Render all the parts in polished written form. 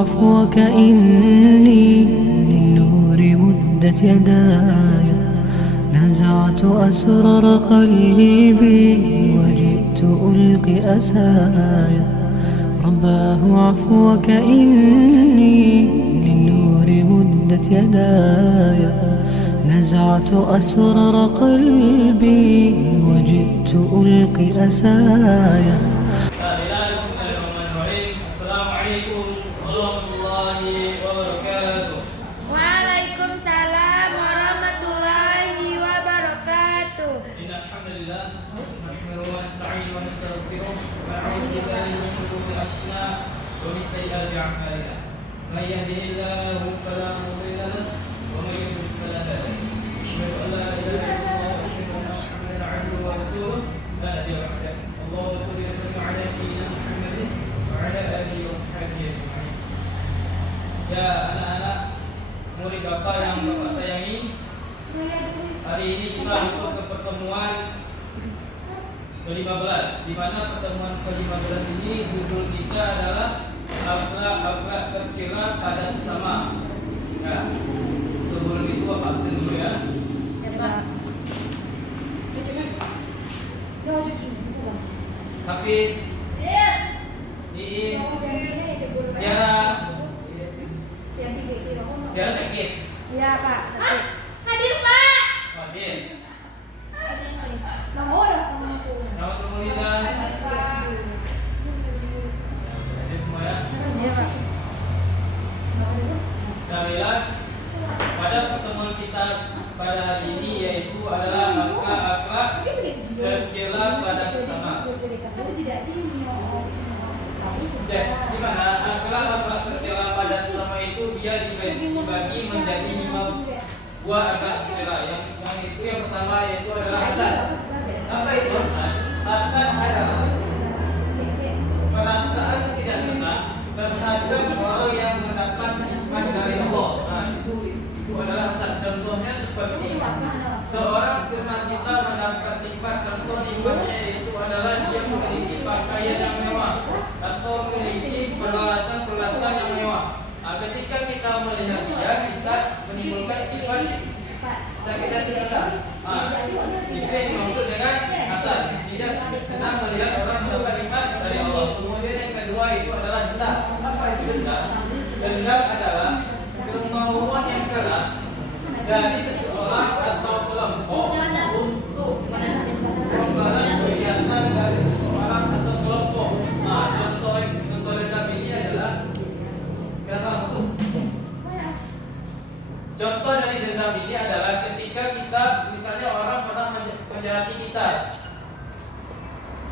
عفوك إني للنور مدت يداي نزعت أسرار قلبي وجئت ألقي أسايا رباه عفوك إني للنور مدت يداي نزعت أسرار قلبي وجئت ألقي أسايا. Assalamualaikum warahmatullahi wabarakatuh. Waalaikumsalam warahmatullahi wabarakatuh. Innal hamdalillah nahmaduhu wa nasta'inuhu wa nastaghfiruh wa na'udzu billahi min shururi anfusina wa min sayyiati a'malina. May yahdihillahu fala mudilla lahu wa may yudlil fala hadiya lahu. Asyhadu an la ilaha illallah wa asyhadu anna Muhammadan 'abduhu wa rasuluh. La ilaha illallah. Allahumma shalli wa sallim 'ala nabiyyina Muhammadin wa 'ala alihi wa sahbihi ajma'in. Ya anak-anak murid Bapak yang Bapak sayangi, hari ini kita masuk ke pertemuan ke-15, di mana pertemuan ke-15 ini judul kita adalah akhlak tercela pada sesama. Ya, sebelum itu Bapak absen dulu ya. Hafiz, Iin, Tiara sakit. Iya Pak, sakit. Hadir Pak. Hadir. Nomor. Selamat pemulihan. Hadir semua ya. Iya Pak. Kita lihat pada pertemuan kita pada hari ini yaitu adalah akhlak tercela pada sesama. Di mana akhlak tercela pada sesama itu dia dibagi menjadi 5 buah akhlak tercela. Yang itu yang pertama yaitu adalah hasad. Apa itu hasad? Hasad adalah perasaan tidak senang terhadap orang yang mendapat nikmat dari Allah. Nah, itu adalah hasad. Contohnya seperti seorang teman kita mendapat nikmat, contoh nikmatnya itu adalah dia memiliki pakaian yang mewah atau memiliki peralatan yang mewah. Nah, ketika kita melihat dia, kita menimbulkan sifat sakit hati kita. Itu yang dimaksud dengan hasad. Tidak senang melihat orang mendapat nikmat dari Allah. Kemudian yang kedua itu adalah dendam. Apa itu dendam? Dendam adalah kemauan yang keras dari seseorang atau kelompok untuk membalas kegiatan dari seseorang atau kelompok. Nah, contoh dendam ini adalah kenapa maksud? Contoh dari dendam ini adalah ketika kita misalnya orang pernah menjahati kita,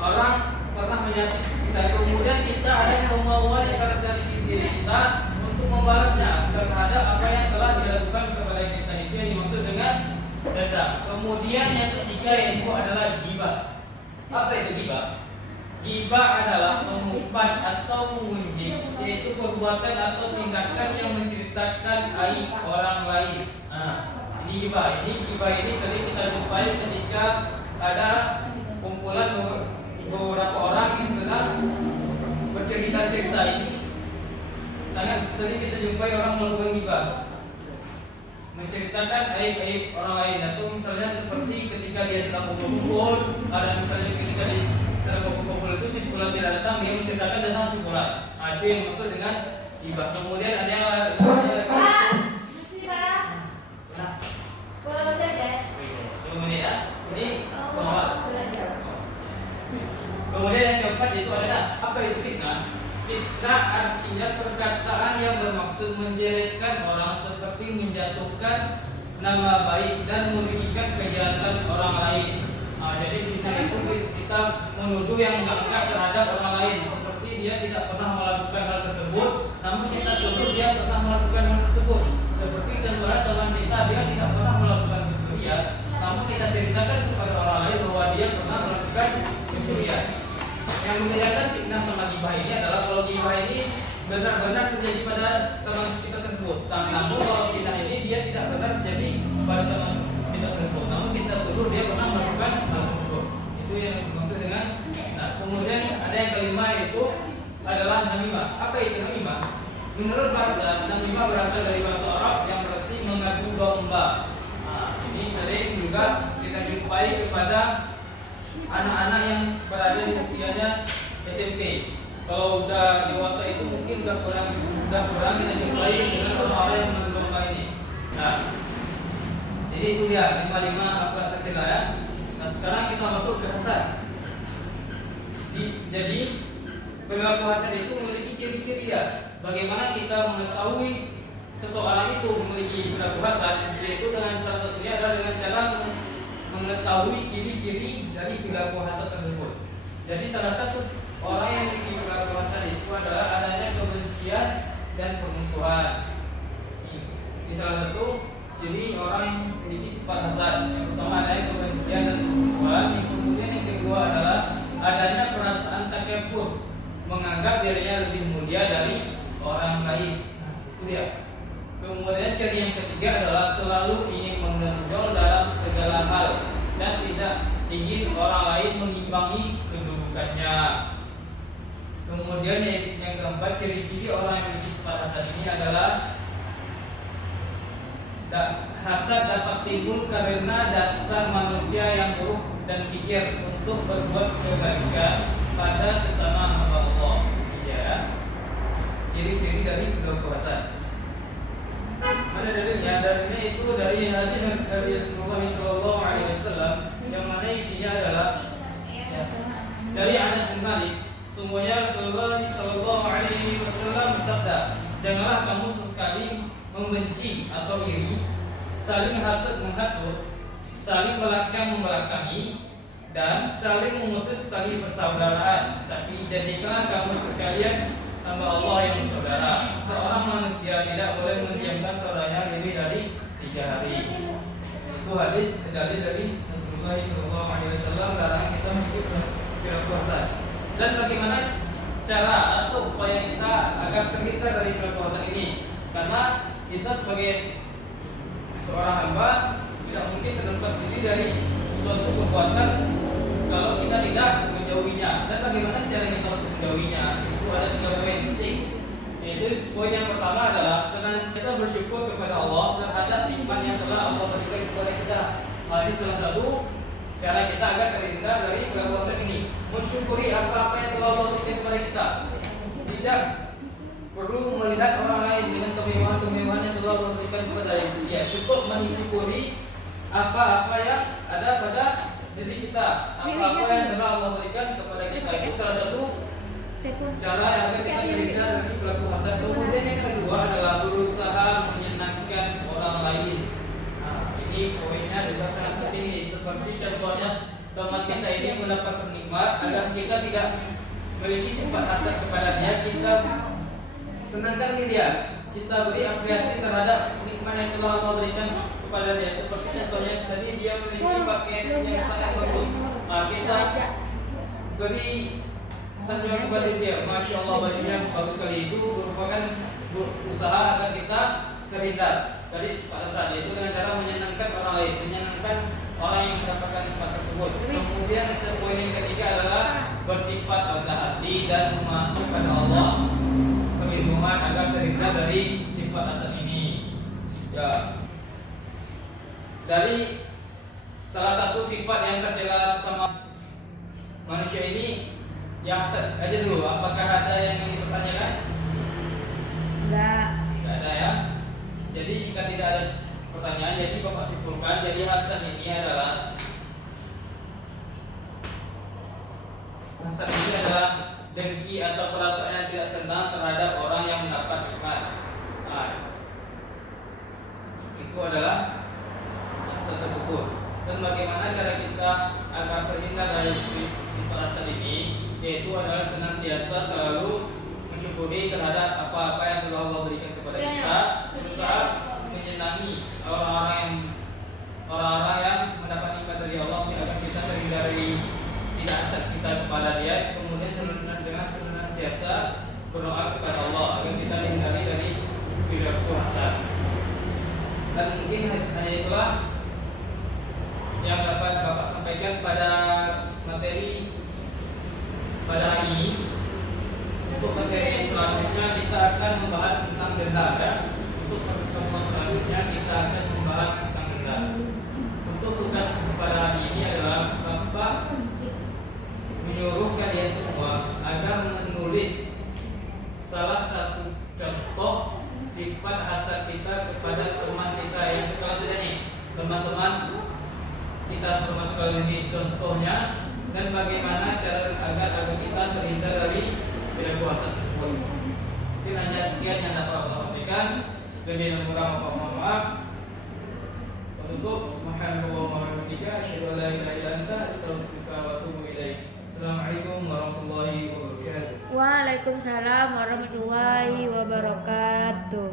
orang pernah menyakiti kita, kemudian kita ada kemauan yang keras dari diri kita untuk membalasnya terhadap apa yang telah dilakukan kepada kita. Itu yang dimaksud dengan dendam. Kemudian yang ketiga yaitu adalah ghibah. Apa itu ghibah? Ghibah adalah mengumpat atau mengunjing, yaitu perbuatan atau tindakan yang menceritakan aib orang lain. Nah, ini ghibah. Ghibah ini sering kita jumpai ketika ada kumpulan beberapa orang yang sedang bercerita-cerita. Ini sangat sering kita jumpai orang melakukan ghibah, menceritakan aib-aib orang lain. Atau misalnya seperti ketika dia sedang kumpul, ada misalnya ketika dia sedang kumpul itu si fulan tidak datang, dia menceritakan tentang si fulan. Nah, itu yang maksud dengan ghibah. Kemudian ada yang lagi. Menit ya. Ini soal. Kemudian yang keempat itu adalah apa itu fitnah? Fitnah artinya perkataan yang bermaksud menjelekkan orang seperti menjatuhkan nama baik dan merugikan kejahatan orang lain. Nah, jadi fitnah itu kita menuduh yang enggak terhadap orang lain, seperti dia tidak pernah melakukan hal tersebut, namun kita tuduh dia pernah melakukan hal tersebut. Seperti contohnya teman kita, dia tidak pernah melakukan pencurian, namun kita ceritakan kepada orang lain bahwa dia pernah melakukan pencurian. Yang membedakan fitnah sama ghibah ini adalah kalau ghibah ini benar-benar terjadi pada teman kita tersebut. Namun kalau fitnah ini dia tidak benar terjadi pada teman kita tersebut, namun kita tuduh dia pernah melakukan hal tersebut. Itu yang dimaksud dengan. Nah, kemudian ada yang kelima yaitu adalah namimah. Apa itu namimah? Menurut bahasa, namimah berasal dari bahasa Arab yang berarti mengadu domba. Nah, ini sering juga kita jumpai kepada anak-anak yang berada di usianya SMP. Kalau udah dewasa itu mungkin udah kurang kita jumpai dengan orang-orang yang mengadu domba ini. Nah, jadi itu dia 55 akhlak tercela ya. Nah, sekarang kita masuk ke hasad. Jadi perilaku hasad itu memiliki ciri-ciri ya. Bagaimana kita mengetahui seseorang itu memiliki perilaku hasad? Yaitu dengan salah satunya adalah dengan cara mengetahui ciri-ciri dari perilaku hasad tersebut. Jadi salah satu orang yang memiliki perilaku hasad itu adalah adanya kebencian dan permusuhan. Ini salah satu ciri orang yang memiliki sifat hasad. Yang pertama adanya kebencian dan permusuhan. Kemudian yang kedua adalah adanya perasaan takabur, menganggap dirinya lebih mulia dari orang lain. Nah, itu dia. Kemudian ciri yang ketiga adalah selalu ingin menonjol dalam segala hal dan tidak ingin orang lain mengimbangi kedudukannya. Kemudian yang keempat, ciri-ciri orang yang memiliki sifat hasad ini adalah hasad dapat timbul karena dasar manusia yang buruk dan pikir untuk berbuat kebaikan pada sesama hamba Allah. Ya, ciri-ciri dari perilaku hasad. Mana dalilnya? Dalilnya itu dari hadis dari Rasulullah Shallallahu Alaihi Wasallam yang mana isinya adalah ya, dari Anas bin Malik. Sungguhnya Rasulullah Shallallahu Alaihi Wasallam bersabda, janganlah kamu sekali membenci atau iri, saling hasad menghasut, saling belakang membelakangi, dan saling memutus tali persaudaraan. Tapi jadikanlah kamu sekalian hamba Allah yang bersaudara. Seorang manusia tidak boleh mendiamkan saudaranya lebih dari 3 hari. Itu hadis dalil dari Rasulullah SAW larangan kita mengikuti perilaku hasad. Dan bagaimana cara atau upaya kita agar terhindar dari perilaku hasad ini? Karena kita sebagai seorang hamba tidak mungkin terlepas diri dari suatu perbuatan kalau kita tidak menjauhinya. Dan bagaimana cara kita untuk menjauhinya? Itu ada 3 poin penting. Yaitu poin yang pertama adalah senantiasa bersyukur kepada Allah terhadap nikmat yang telah Allah berikan kepada kita. Ini salah satu cara kita agar terhindar dari perilaku hasad ini. Mensyukuri apa-apa yang telah Allah berikan kepada kita. Tidak perlu melihat orang lain dengan kemewahan-kemewahan yang telah Allah berikan kepada dia. Cukup mensyukuri apa-apa yang ada pada diri kita, apa-apa yang telah Allah berikan kepada kita. Itu salah satu cara yang akan kita terhindar dari perilaku hasad. Kemudian yang kedua adalah berusaha menyenangkan orang lain. Nah, ini poinnya juga sangat penting nih. Seperti contohnya teman kita ini mendapatkan nikmat, agar kita tidak memiliki sifat hasad kepada dia, kita senangkan dia, kita beri apresiasi terhadap nikmat yang telah Allah berikan kepada dia. Seperti contohnya tadi dia memiliki pakaian yang sangat bagus, kita beri sanjungan kepada dia, Masya Allah bajunya bagus sekali. Itu merupakan usaha agar kita terhindar dari sifat hasad, yaitu dengan cara menyenangkan orang lain, menyenangkan orang yang mendapatkan nikmat tersebut. Kemudian poin yang ketiga adalah bersifat rendah hati dan memohon kepada Allah perlindungan agar terhindar dari sifat hasad ini. Ya, dari salah satu sifat yang tercela sama manusia ini, yang hasad aja dulu. Apakah ada yang ingin dipertanyakan? Enggak. Tidak ada ya. Jadi jika tidak ada pertanyaan, jadi Bapak simpulkan, jadi hasad ini adalah dengki atau perasaan yang tidak senang terhadap orang yang mendapat nikmat. Nah, itu adalah hasad tersebut. Dan bagaimana cara kita agar terhindar dari sifat hasad ini? Yaitu adalah senantiasa selalu mensyukuri terhadap apa-apa yang telah Allah berikan kepada kita, berusaha menyenangi orang-orang yang mendapat nikmat dari Allah, sehingga kita terhindar dari tidak hasad kita kepada dia. Kemudian dengan senantiasa berdoa kepada Allah agar kita dihindari dari perilaku hasad. Dan mungkin hanya itulah yang dapat Bapak sampaikan pada materi pada hari ini. Untuk materi selanjutnya kita akan membahas agenda. Untuk pertemuan selanjutnya kita akan membahas tentang agenda. Untuk tugas pada hari ini adalah Bapak menyuruh kalian semua agar menulis salah satu contoh sifat hasad kita kepada teman kita yang sekelas saja nih. Teman-teman kita semua sekali ini contohnya dan bagaimana cara agar kita terhindar dari tidak puasa tersebut. Mungkin hanya sekian yang dapat Allah sampaikan. Lebih kurang mohon maaf. Untuk subhanallah wa bihamdika asyhadu an la ilaha illa anta astaghfiruka wa atubu ilaik. Assalamualaikum warahmatullahi wabarakatuh. Waalaikumsalam warahmatullahi wabarakatuh.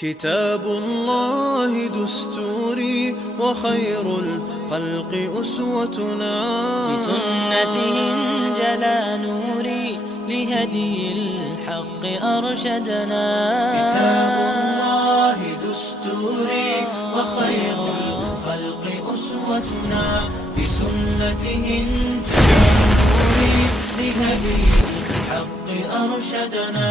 كتاب الله دستوري وخير الخلق أسوتنا بسنته انجلى نوري لهدي الحق أرشدنا كتاب الله دستوري وخير الخلق أسوتنا بسنته انجلى نوري لهدي الحق أرشدنا